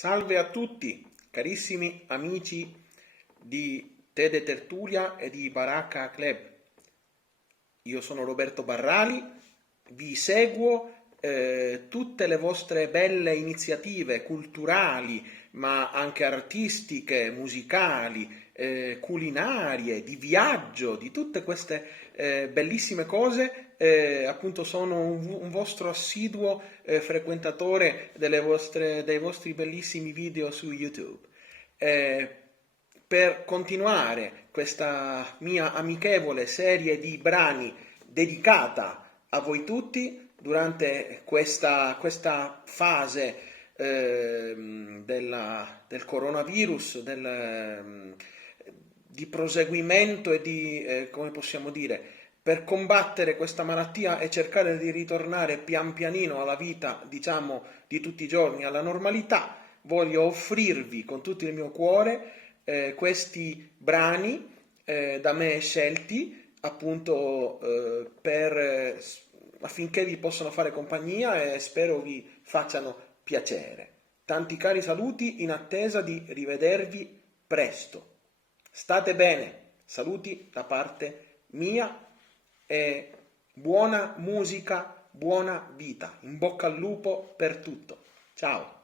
Salve a tutti, carissimi amici di Tede Tertulia e di Baracca Club. Io sono Roberto Barrali, vi seguo tutte le vostre belle iniziative culturali, ma anche artistiche, musicali, culinarie, di viaggio, di tutte queste bellissime cose. Appunto sono un vostro assiduo frequentatore dei vostri bellissimi video su YouTube. Eh, per continuare questa mia amichevole serie di brani dedicata a voi tutti durante questa fase del coronavirus, di proseguimento e di, come possiamo dire, per combattere questa malattia e cercare di ritornare pian pianino alla vita, diciamo, di tutti i giorni, alla normalità, voglio offrirvi con tutto il mio cuore questi brani da me scelti appunto affinché vi possano fare compagnia e spero vi facciano piacere. Tanti cari saluti in attesa di rivedervi presto. State bene, saluti da parte mia e buona musica, buona vita. In bocca al lupo per tutto. Ciao.